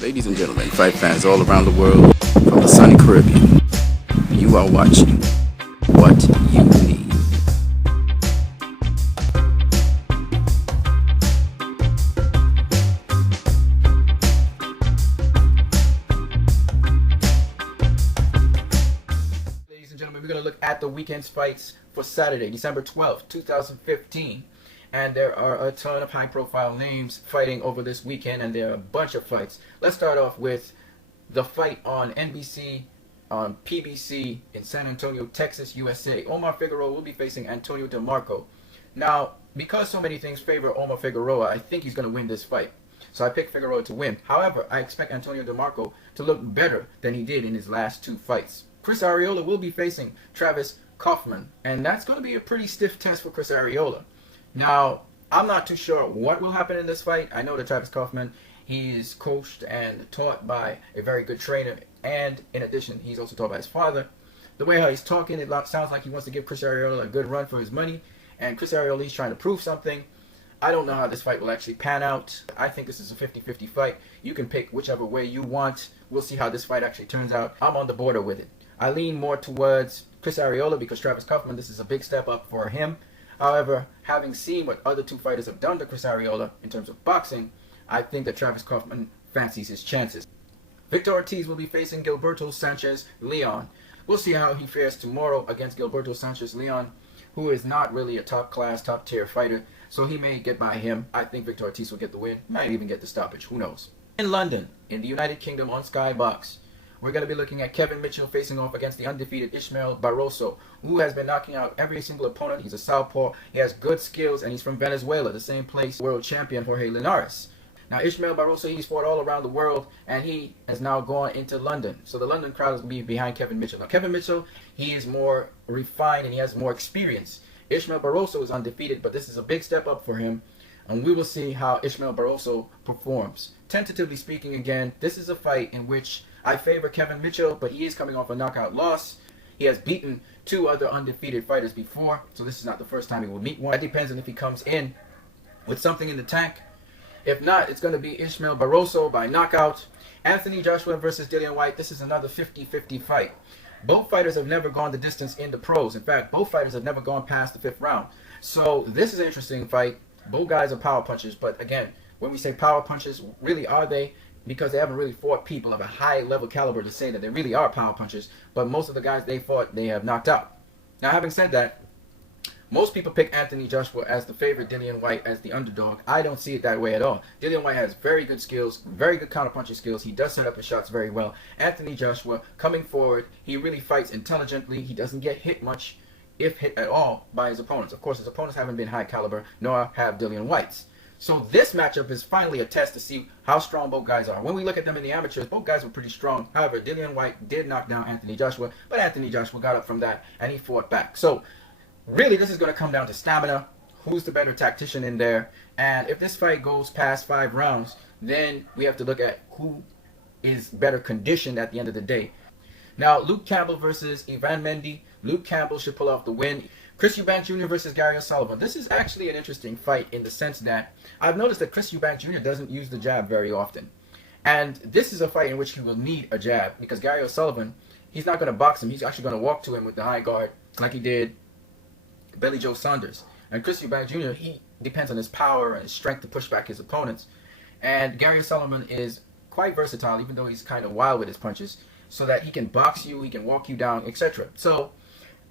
Ladies and gentlemen, fight fans all around the world, from the sunny Caribbean, you are watching What You Need. Ladies and gentlemen, we're going to look at the weekend's fights for Saturday, December 12th, 2015. And there are a ton of high-profile names fighting over this weekend, and there are a bunch of fights. Let's start off with the fight on NBC, on PBC in San Antonio, Texas, USA. Omar Figueroa will be facing Antonio DeMarco. Now, because so many things favor Omar Figueroa, I think he's going to win this fight. So I picked Figueroa to win. However, I expect Antonio DeMarco to look better than he did in his last two fights. Chris Arreola will be facing Travis Kaufman, and that's going to be a pretty stiff test for Chris Arreola. Now, I'm not too sure what will happen in this fight. I know that Travis Kaufman, he is coached and taught by a very good trainer, and in addition, he's also taught by his father. The way how he's talking, it sounds like he wants to give Chris Arreola a good run for his money, and Chris Arreola is trying to prove something. I don't know how this fight will actually pan out. I think this is a 50-50 fight. You can pick whichever way you want. We'll see how this fight actually turns out. I'm on the border with it. I lean more towards Chris Arreola because Travis Kaufman, this is a big step up for him. However, having seen what other two fighters have done to Chris Arreola in terms of boxing, I think that Travis Kaufman fancies his chances. Victor Ortiz will be facing Gilberto Sanchez Leon. We'll see how he fares tomorrow against Gilberto Sanchez Leon, who is not really a top-class, top-tier fighter, so he may get by him. I think Victor Ortiz will get the win, might even get the stoppage, who knows. In London, in the United Kingdom on Skybox, we're going to be looking at Kevin Mitchell facing off against the undefeated Ishmael Barroso, who has been knocking out every single opponent. He's a southpaw, he has good skills, and he's from Venezuela, the same place world champion Jorge Linares. Now, Ishmael Barroso, he's fought all around the world, and he has now gone into London. So the London crowd is going to be behind Kevin Mitchell. Now, Kevin Mitchell, he is more refined, and he has more experience. Ishmael Barroso is undefeated, but this is a big step up for him, and we will see how Ishmael Barroso performs. Tentatively speaking, again, this is a fight in which I favor Kevin Mitchell, but he is coming off a knockout loss. He has beaten two other undefeated fighters before, so this is not the first time he will meet one. That depends on if he comes in with something in the tank. If not, it's going to be Ishmael Barroso by knockout. Anthony Joshua versus Dillian Whyte. This is another 50-50 fight. Both fighters have never gone the distance in the pros. In fact, both fighters have never gone past the fifth round. So this is an interesting fight. Both guys are power punchers, but again, when we say power punchers, really are they? Because they haven't really fought people of a high level caliber to say that they really are power punchers, but most of the guys they fought, they have knocked out. Now, having said that, most people pick Anthony Joshua as the favorite, Dillian Whyte as the underdog. I don't see it that way at all. Dillian Whyte has very good skills, very good counterpunching skills. He does set up his shots very well. Anthony Joshua, coming forward, he really fights intelligently. He doesn't get hit much, if hit at all, by his opponents. Of course, his opponents haven't been high caliber, nor have Dillian Whyte's. So this matchup is finally a test to see how strong both guys are. When we look at them in the amateurs, both guys were pretty strong. However, Dillian Whyte did knock down Anthony Joshua, but Anthony Joshua got up from that, and he fought back. So really, this is going to come down to stamina. Who's the better tactician in there? And if this fight goes past 5 rounds, then we have to look at who is better conditioned at the end of the day. Now, Luke Campbell versus Ivan Mendy. Luke Campbell should pull off the win. Chris Eubank Jr. versus Gary O'Sullivan. This is actually an interesting fight in the sense that I've noticed that Chris Eubank Jr. doesn't use the jab very often. And this is a fight in which he will need a jab because Gary O'Sullivan, he's not going to box him. He's actually going to walk to him with the high guard like he did Billy Joe Saunders. And Chris Eubank Jr., he depends on his power and his strength to push back his opponents. And Gary O'Sullivan is quite versatile, even though he's kind of wild with his punches, so that he can box you, he can walk you down, etc. So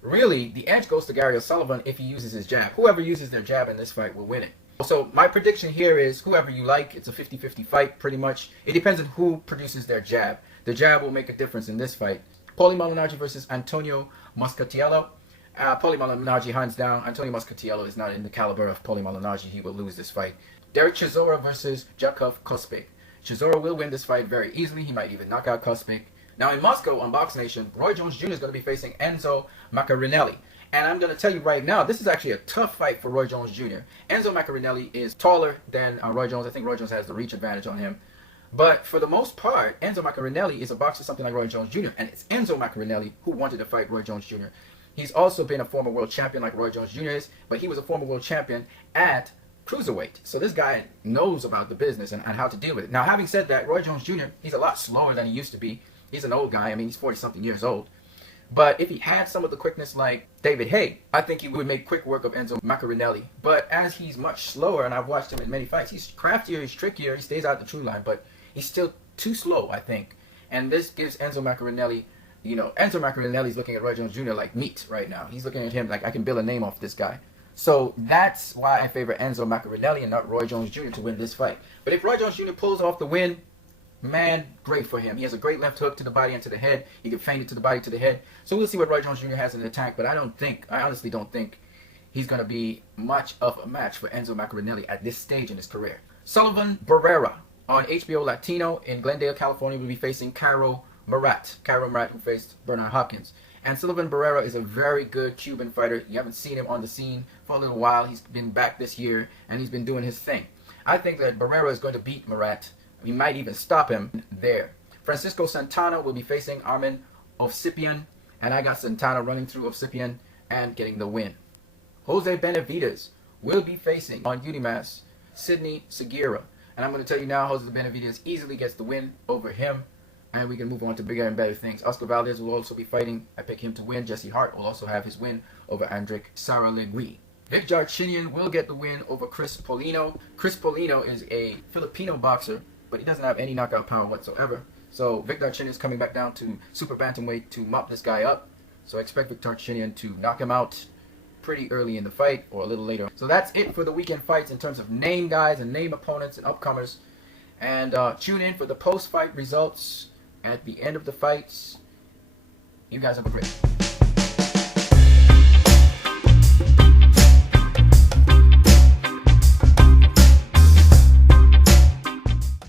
really, the edge goes to Gary O'Sullivan if he uses his jab. Whoever uses their jab in this fight will win it. So my prediction here is whoever you like. It's a 50-50 fight, pretty much. It depends on who produces their jab. The jab will make a difference in this fight. Paulie Malignaggi versus Antonio Moscatiello. Paulie Malignaggi hands down. Antonio Moscatiello is not in the caliber of Paulie Malignaggi. He will lose this fight. Derek Chisora versus Jakub Kospik. Chisora will win this fight very easily. He might even knock out Kospik. Now in Moscow on Box Nation, Roy Jones Jr. is going to be facing Enzo Maccarinelli. And I'm going to tell you right now, this is actually a tough fight for Roy Jones Jr. Enzo Maccarinelli is taller than Roy Jones. I think Roy Jones has the reach advantage on him. But for the most part, Enzo Maccarinelli is a boxer something like Roy Jones Jr. And it's Enzo Maccarinelli who wanted to fight Roy Jones Jr. He's also been a former world champion like Roy Jones Jr. is, but he was a former world champion at cruiserweight. So this guy knows about the business and how to deal with it. Now, having said that, Roy Jones Jr., he's a lot slower than he used to be. He's an old guy. I mean, he's 40-something years old. But if he had some of the quickness like David Haye, I think he would make quick work of Enzo Maccarinelli. But as he's much slower, and I've watched him in many fights, he's craftier, he's trickier, he stays out the true line, but he's still too slow, I think. And this gives Enzo Maccarinelli, Enzo Maccarinelli's looking at Roy Jones Jr. like meat right now. He's looking at him like, I can build a name off this guy. So that's why I favor Enzo Maccarinelli and not Roy Jones Jr. to win this fight. But if Roy Jones Jr. pulls off the win, man, great for him. He has a great left hook to the body and to the head. He can feint it to the body, to the head. So we'll see what Roy Jones Jr. has in the attack. But I honestly don't think he's going to be much of a match for Enzo Maccarinelli at this stage in his career. Sullivan Barrera on HBO Latino in Glendale, California, will be facing Cairo Murat. Cairo Murat, who faced Bernard Hopkins. And Sullivan Barrera is a very good Cuban fighter. You haven't seen him on the scene for a little while. He's been back this year, and he's been doing his thing. I think that Barrera is going to beat Murat. We might even stop him there. Francisco Santana will be facing Armen Ovsipyan, and I got Santana running through Ovsipyan and getting the win. Jose Benavidez will be facing on Unimas Sidney Segura, and I'm going to tell you now, Jose Benavidez easily gets the win over him, and we can move on to bigger and better things. Oscar Valdez will also be fighting. I pick him to win. Jesse Hart will also have his win over Andriy Saralegui. Vic Darchinyan will get the win over Chris Polino. Chris Polino is a Filipino boxer, but he doesn't have any knockout power whatsoever. So Vic Darchinyan is coming back down to super bantamweight to mop this guy up. So I expect Vic Darchinyan to knock him out pretty early in the fight or a little later. So that's it for the weekend fights in terms of name guys and name opponents and upcomers. And tune in for the post-fight results at the end of the fights. You guys have a great